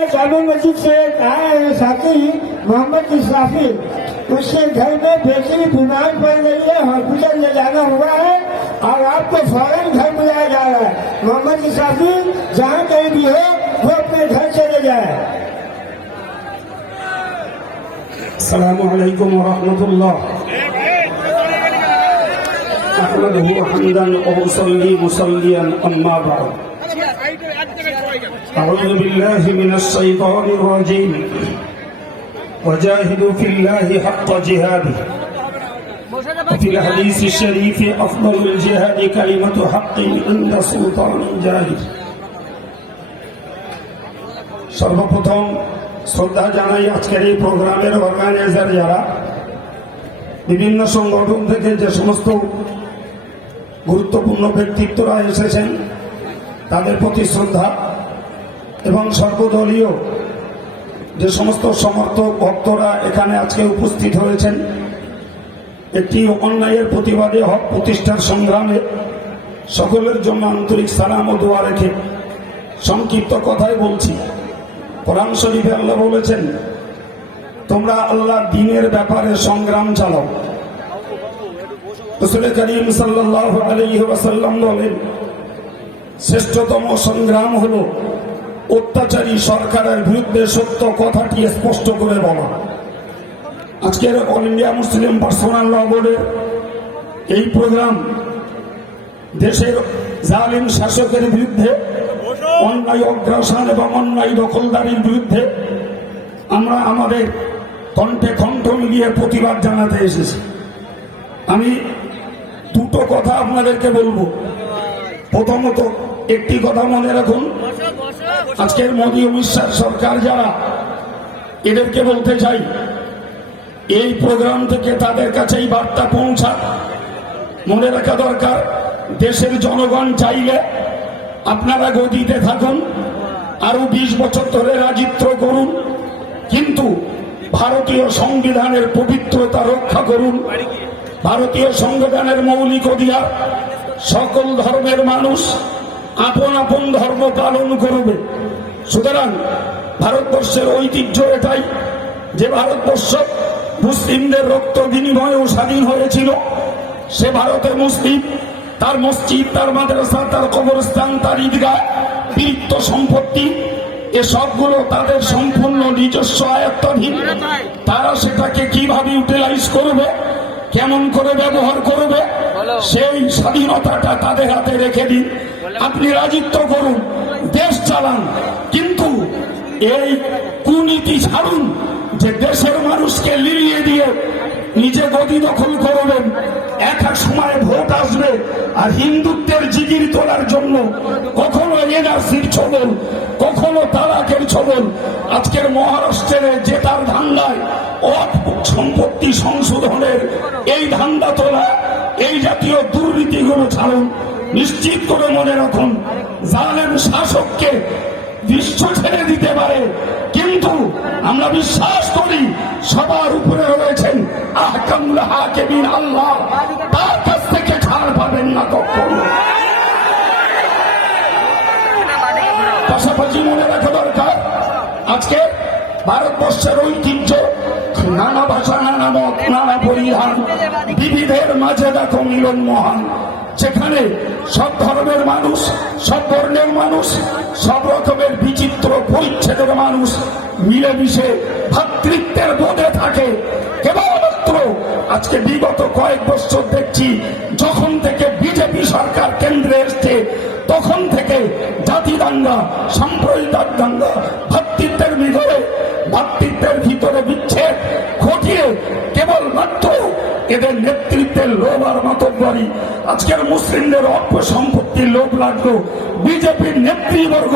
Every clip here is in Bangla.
ने जामा मस्जिद से कहा है साथी मोहम्मद इस्लाफी उसके घर में बेटी बीमार पड़ रही है हॉस्पिटल ले जाना हुआ है और आपको फौरन घर बुलाया जा रहा है मोहम्मद इस्लाफी जहाँ कहीं भी हो वो अपने घर चले जाए السلام عليكم ورحمة الله أحمده حمدا وأصلي مصليا أما بعد أعوذ بالله من الشيطان الرجيم وجاهدوا في الله حق جهاده وفي الحديث الشريف أفضل الجهاد كلمة حق عند سلطان جاهد সর্বপ্রথম শ্রদ্ধা জানাই আজকের এই প্রোগ্রামের অর্গানাইজার যারা বিভিন্ন সংগঠন থেকে যে সমস্ত গুরুত্বপূর্ণ ব্যক্তিত্বরা এসেছেন তাদের প্রতি শ্রদ্ধা এবং সর্বদলীয় যে সমস্ত সমর্থক ভক্তরা এখানে আজকে উপস্থিত হয়েছেন, একটি অন্যায়ের প্রতিবাদে হক প্রতিষ্ঠার সংগ্রামে সকলের জন্য আন্তরিক সালাম ও দোয়া রেখে সংক্ষিপ্ত কথাই বলছি। কোরআন শরীফে আল্লাহ বলেছেন, তোমরা আল্লাহ দিনের ব্যাপারে সংগ্রাম চালাও। রসুল করিম সাল্লাহ আলহি ওয়াসাল্লাম বলেন শ্রেষ্ঠতম সংগ্রাম হল অত্যাচারী সরকারের বিরুদ্ধে সত্য কথাটি স্পষ্ট করে বলা। আজকের all India Muslim personal law বোর্ডের এই প্রোগ্রাম দেশের জালিম শাসকের বিরুদ্ধে, অন্যায়, অগ্রাসন এবং অন্যায় দখলদারির বিরুদ্ধে আমরা আমাদের কণ্ঠে কণ্ঠ মিলিয়ে প্রতিবাদ জানাতে এসেছি। আমি দুটো কথা আপনাদেরকে বলব। প্রথমত একটি কথা মনে রাখুন। আজকের মোদী অমিত শাহ সরকার যারা, এদেরকে বলতে চাই, এই প্রোগ্রাম থেকে তাদের কাছে এই বার্তা পৌঁছা মনে রাখা দরকার, দেশের জনগণ চাইলে আপনারা গদিতে থাকুন আরও বিশ বছর ধরে রাজিত্ব করুন, কিন্তু ভারতীয় সংবিধানের পবিত্রতা রক্ষা করুন। ভারতীয় সংবিধানের মৌলিক অধিকার সকল ধর্মের মানুষ আপন আপন ধর্ম পালন করবে। সুতরাং ভারতবর্ষের ঐতিহ্য এটাই যে ভারতবর্ষ মুসলিমদের রক্ত বিনিময়েও স্বাধীন হয়েছিল। সে ভারতের মুসলিম, তার মসজিদ, তার মাদ্রাসা, তার কবরস্থান, তার ঈদগাহ বৃত্ত সম্পত্তি এসবগুলো তাদের সম্পূর্ণ নিজস্ব আয়ত্তাধীন। তারা সেটাকে কীভাবে ইউটিলাইজ করবে? কেমন করে ব্যবহার করবে? সেই স্বাধীনতাটা তাদের হাতে রেখে দিন। আপনি রাজিত্ব করুন দেশ চালান। কিন্তু এই কুনীতি ছাড়ুন যে দেশের মানুষকে লিড়িয়ে দিয়ে নিজে গদি দখল করবেন। এক এক সময় ভোট আসবে আর হিন্দুত্বের জিগির তোলার জন্য কখনো এনআরসির ছবল, কখনো তালাকের ছবল। আজকের মহারাষ্ট্রের জেতার ধান্দায় অট সম্পত্তি সংশোধনের এই ধান্দা তোলা, এই জাতীয় দুর্নীতিগুলো ছাড়ুন। নিশ্চিত করে মনে রাখুন, জালেম শাসককে বিশ্ব ছেড়ে দিতে পারে। কিন্তু আমরা বিশ্বাস করি সবার উপরে থেকে ছাড় পাবেন না কখনো। পাশাপাশি মনে রাখা দরকার, আজকে ভারতবর্ষের ঐতিহ্য, নানা ভাষা, নানা মত, নানা বিবিধের মাঝে দেখো মিলন মহান। যেখানে সব ধর্মের মানুষ, সব বর্ণের মানুষ, সব রকমের বিচিত্র পরিচ্ছেদের মানুষ মিলেমিশে ভাতৃত্বের বোধে থাকে। কেবলমাত্র আজকে বিগত কয়েক বছর দেখছি, যখন থেকে বিজেপি সরকার কেন্দ্রে এসছে, তখন থেকে জাতি দাঙ্গা সাম্প্রদায়িক দাঙ্গা ভাতৃত্বের ভিতরে ভাতৃত্বের ভিতরে বিচ্ছেদ ঘটিয়ে কেবলমাত্র এদের নেতৃত্বের লোভ আর মাতব্বরী। আজকের মুসলিমদের অল্প সম্পত্তির লোভ লাগল। বিজেপির নেতৃবর্গ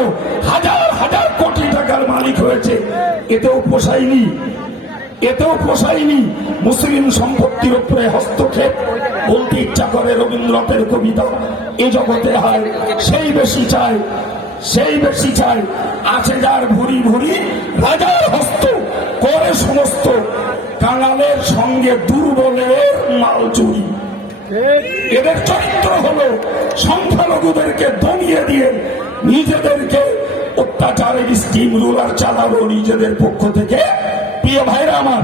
হাজার হাজার কোটি টাকার মালিক হয়েছে। এতেও পোষায়নি। এতেও পোষায়নি মুসলিম সম্পত্তির উপরে হস্তক্ষেপ। বলতে ইচ্ছা করে রবীন্দ্রনাথের কবিতা, এ জগতে হয়, সেই বেশি চায়, সেই বেশি চায়, আছে যার ভুরি ভুরি রাজার হস্ত, করে সমস্ত কাঙালের সঙ্গে দুর্বলের মাল চুরি। এদের চরিত্র হলো, সংখ্যালঘুদেরকে দমিয়ে দিয়ে নিজেদেরকে অত্যাচারের স্কিম রুলার চালাবো নিজেদের পক্ষ থেকে। প্রিয় ভাইরা আমার,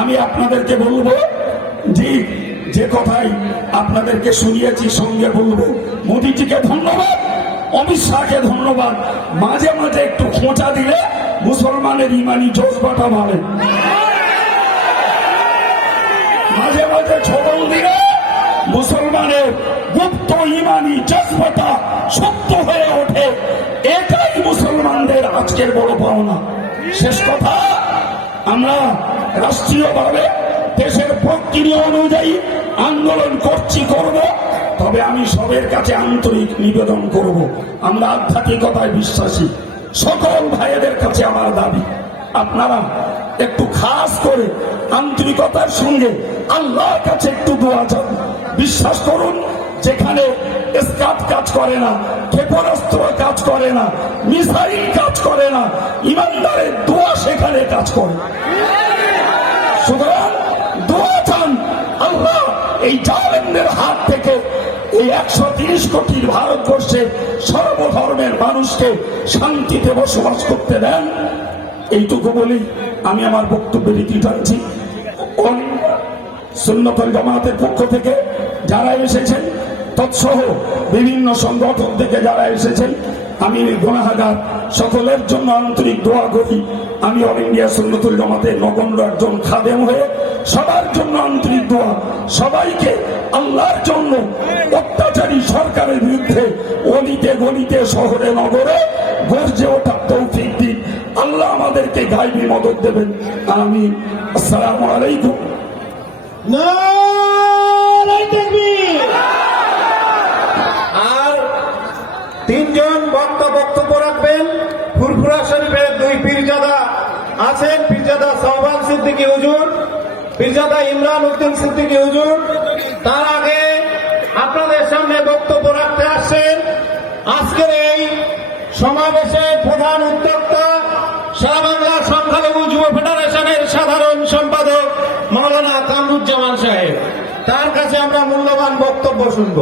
আমি আপনাদেরকে বলব যে যে কথাই আপনাদেরকে শুনিয়েছি, সঙ্গে বলব, মোদিজিকে ধন্যবাদ, অমিত শাহকে ধন্যবাদ, মাঝে মাঝে একটু খোঁচা দিলে মুসলমানের ইমানি জোসবাটা বাড়ে। মাঝে মাঝে ছবল দিলে মুসলমানের গুপ্ত ইমানি জজবাটা শক্ত হয়ে ওঠে। এটাই মুসলমানদের আজকের বড় পাওনা। শেষ কথা আমরা রাষ্ট্রীয়ভাবে দেশের প্রক্রিয়া অনুযায়ী আন্দোলন করছি, করব। তবে আমি সবের কাছে আন্তরিক নিবেদন করব। আমরা আধ্যাত্মিকতায় বিশ্বাসী। সকল ভাইয়েদের কাছে আমার দাবি, আপনারা একটু খাস করে আন্তরিকতার সঙ্গে আল্লাহর কাছে একটু দোয়া চান। বিশ্বাস করুন যেখানে স্কাট কাজ করে না, ক্ষেপণাস্ত্র কাজ করে না, মিসাইল কাজ করে না, ইমানদারের দোয়া সেখানে কাজ করে। সুতরাং দোয়া চান আল্লাহ, এই জালেমদের হাত থেকে এই একশো তিরিশ কোটির ভারতবর্ষের সর্বধর্মের মানুষকে শান্তিতে বসবাস করতে দেন। এইটুকু বলি, আমি আমার বক্তব্যের রীতি টানছি সুন্নতল জামাতের পক্ষ থেকে যারা এসেছেন তৎসহ বিভিন্ন সংগঠন থেকে যারা এসেছেন, আমি গুণাহাগার সকলের জন্য আন্তরিক দোয়া করি। আমি অল ইন্ডিয়া সুন্নতুল জামাতের নগণ্য একজন খাদেম হয়ে সবার জন্য আন্তরিক দোয়া, সবাইকে আল্লাহর জন্য অত্যাচারী সরকারের বিরুদ্ধে অলিতে গলিতে শহরে, নগরে গর্জে ওঠার তৌফিক দিন। আল্লাহ আমাদেরকে গাইবি মদত দেবেন। আমি আসসালামু আলাইকুম। নারায় বক্তা বক্তব্য রাখবেন। ফুরফুরা শরীফের দুই পীরজাদা আছেন। পীরজাদা সহবান সিদ্দিকী হুজুর, পীরজাদা ইমরান উদ্দিন সিদ্দিকী হুজুর। তার আগে আপনাদের সামনে বক্তব্য রাখতে আসছেন। আজকের এই সমাবেশের প্রধান উদ্যোক্তা সারা বাংলা সংখ্যালঘু যুব ফেডারেশনের সাধারণ সম্পাদক মাওলানা কামরুজ্জামান সাহেব। তার কাছে আমরা মূল্যবান বক্তব্য শুনব।